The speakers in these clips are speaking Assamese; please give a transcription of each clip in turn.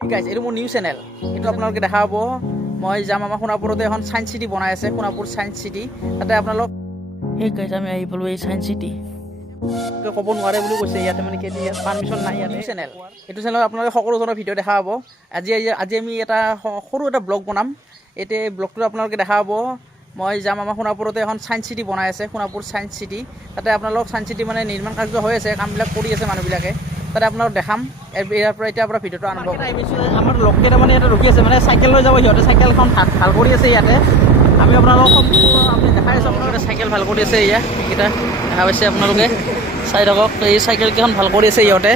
গাইজ এইটো মোৰ নিউজ চেনেল। এইটো আপোনালোকে দেখা পাব। মই যাম আমাৰ সোণাপুৰতে এখন ছায়েন্স চিটি বনাই আছে, সোণাপুৰ ছায়েন্স চিটি। তাতে আপোনালোক সেই গাইজ আমি আহি পালোঁ এই ছায়েন্স চিটি। ক'ব নোৱাৰে বুলি কৈছে ইয়াতে, মানে কি ইয়াত পাৰ্মিশ্যন নাই। ইয়াত নিউজ চেনেল, এইটো চেনেলত আপোনালোকে সকলো ধৰণৰ ভিডিঅ' দেখা পাব। আজি আমি এটা সৰু এটা ব্লগ বনাম। এতিয়া এই ব্লগটো আপোনালোকে দেখা পাব। মই যাম আমাৰ সোণাপুৰতে এখন ছায়েন্স চিটি বনাই আছে, সোণাপুৰ ছায়েন্স চিটি। তাতে আপোনালোক ছায়েন্স চিটি মানে নিৰ্মাণ কাৰ্য হৈ আছে, কামবিলাক কৰি আছে মানুহবিলাকে। তাতে আপোনালোক দেখাম। এতিয়াৰ পৰা ভিডিঅ'টো আৰম্ভ কৰিম। আমাৰ লগকেইটা মানে ইয়াতে ৰখি আছে, মানে চাইকেল লৈ যাব সিহঁতে। চাইকেলখন ভাল কৰি আছে ইয়াতে। আমি আপোনালোকক আপুনি দেখাই আছোঁ, আপোনালোকে চাইকেল ভাল কৰি আছে। এইকেইটা দেখা পাইছে আপোনালোকে, চাই থাকক। এই চাইকেলকেইখন ভাল কৰি আছে সিহঁতে।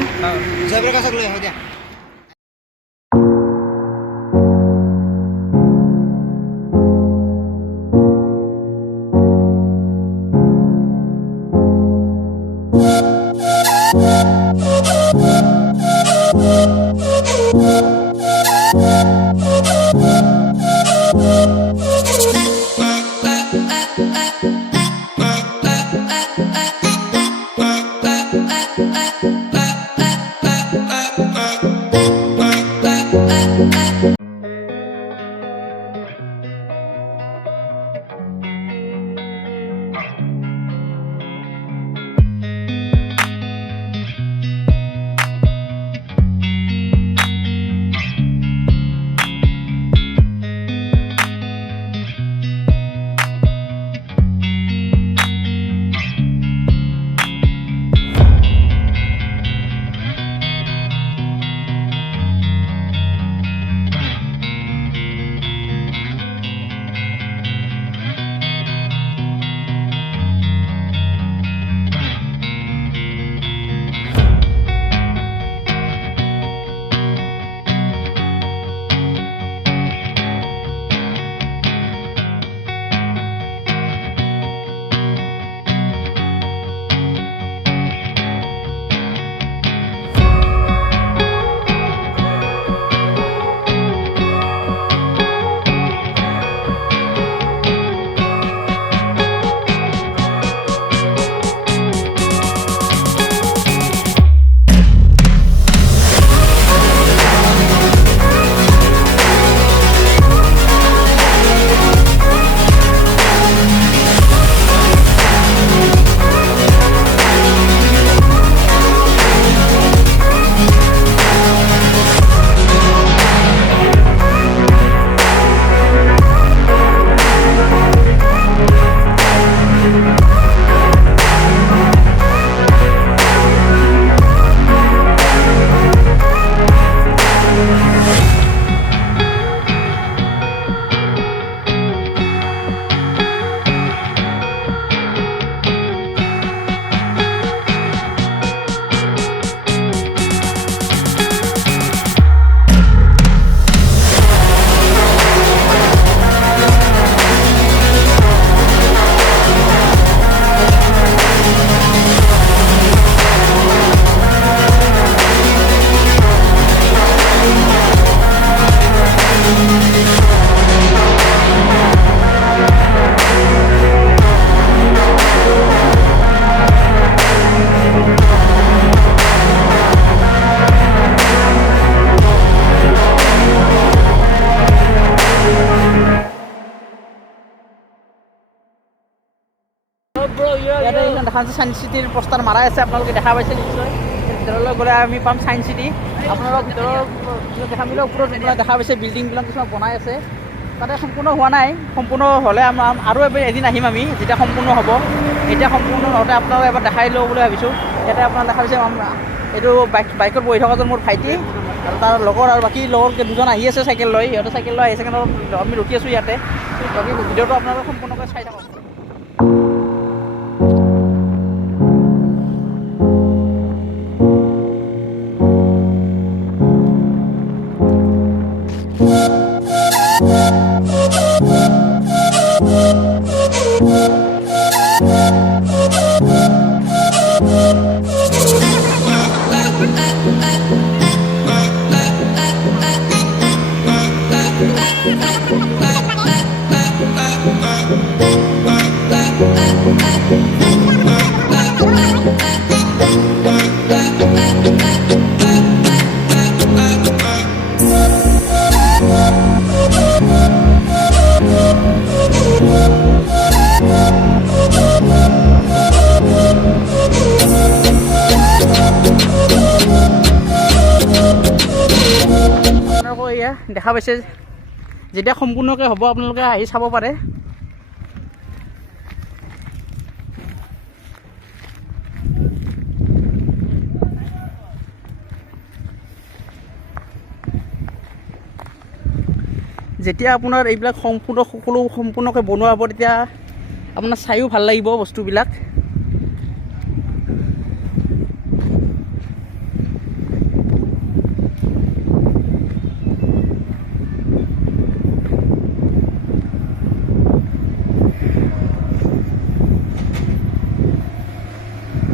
ইয়াতে দেখা যাচ্ছে ছায়েন্স চিটিৰ পোষ্টাৰ মাৰাই আছে, আপোনালোকে দেখা পাইছে নিশ্চয়। ভিতৰলৈ গ'লে আমি পাম ছায়েন্স চিটি। আপোনালোক ভিতৰৰ দেখা মিলে ওপৰত দেখা পাইছে বিল্ডিংবিলাক কিছুমান বনাই আছে। তাতে সম্পূৰ্ণ হোৱা নাই, সম্পূৰ্ণ হ'লে আৰু এদিন আহিম আমি, যেতিয়া সম্পূৰ্ণ হ'ব। এতিয়া সম্পূৰ্ণ নহওঁতে আপোনালোকে এবাৰ দেখাই লওঁ বুলি ভাবিছোঁ। ইয়াতে আপোনাক দেখা পাইছে এইটো বাইকত বহি থকাজন মোৰ ভাইটি, আৰু তাৰ লগৰ আৰু বাকী লগৰ দুজন আহি আছে চাইকেল লৈ। সিহঁতে চাইকেল লৈ আহিছে কাৰণে আমি ৰখি আছোঁ ইয়াতে। বাকী ভিডিঅ'টো আপোনালোকে সম্পূৰ্ণকৈ চাই থাকক। আপোনালোকক এয়া দেখা পাইছে যেতিয়া সম্পূৰ্ণকৈ হ'ব আপোনালোকে আহি চাব পাৰে। যেতিয়া আপোনাৰ এইবিলাক সকলো সম্পূৰ্ণকৈ বনোৱা হ'ব তেতিয়া আপোনাৰ চাইও ভাল লাগিব বস্তুবিলাক।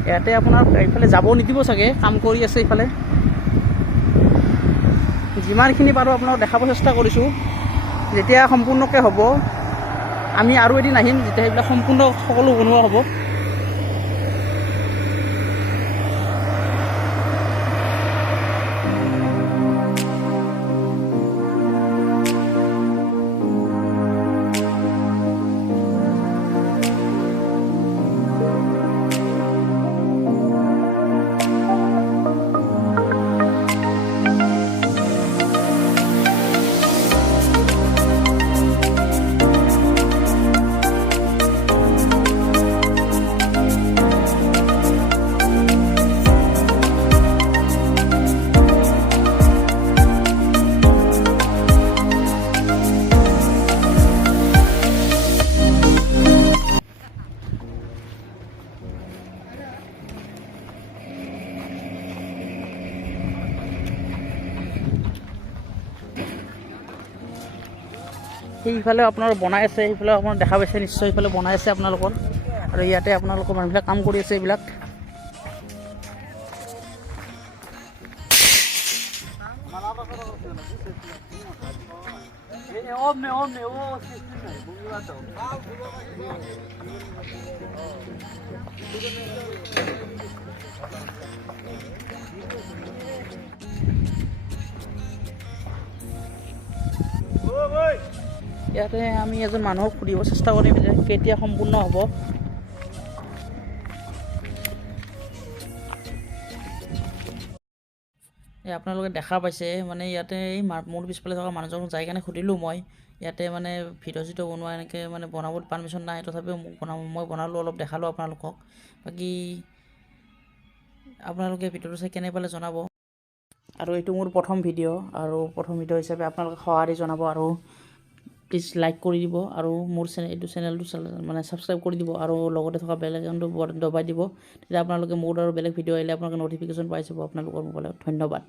ইয়াতে আপোনাৰ এইফালে যাব নিদিব চাগে, কাম কৰি আছে এইফালে। যিমানখিনি পাৰোঁ আপোনাক দেখাব চেষ্টা কৰিছোঁ। যেতিয়া সম্পূৰ্ণকৈ হ'ব আমি আৰু এদিন আহিম, যেতিয়া সেইবিলাক সম্পূৰ্ণ সকলো বনোৱা হ'ব। সেইফালে আপোনাৰ বনাই আছে, সেইফালে আপোনাৰ দেখা পাইছে নিশ্চয়, সেইফালে বনাই আছে আপোনালোকৰ। আৰু ইয়াতে আপোনালোকৰ মানুহবিলাক কাম কৰি আছে এইবিলাক। ইয়াতে আমি এজন মানুহক সুধিব চেষ্টা কৰিম যে কেতিয়া সম্পূৰ্ণ হ'ব। আপোনালোকে দেখা পাইছে মানে ইয়াতে এই মোৰ পিছফালে থকা মানুহজনক যাই কাৰণে সুধিলোঁ মই, ইয়াতে মানে ভিডিঅ' চিডিঅ' বনোৱা এনেকৈ মানে বনাব পাৰ্মিশ্যন নাই, তথাপিও মই বনালোঁ, অলপ দেখালোঁ আপোনালোকক। বাকী আপোনালোকে ভিডিঅ'টো চাই কেনে পালে জনাব। আৰু এইটো মোৰ প্ৰথম ভিডিঅ', আৰু প্ৰথম ভিডিঅ' হিচাপে আপোনালোকে সঁহাৰি জনাব আৰু প্লিজ লাইক কৰি দিব, আৰু মোৰ এইটো চেনেলটো মানে ছাবস্ক্ৰাইব কৰি দিব, আৰু লগতে থকা বেল আইকনটো দবাই দিব। তেতিয়া আপোনালোকে মোৰ আৰু বেলেগ ভিডিঅ' আহিলে আপোনালোকে ন'টিফিকেশ্যন পাই যাব আপোনালোকৰ মোবাইলত। ধন্যবাদ।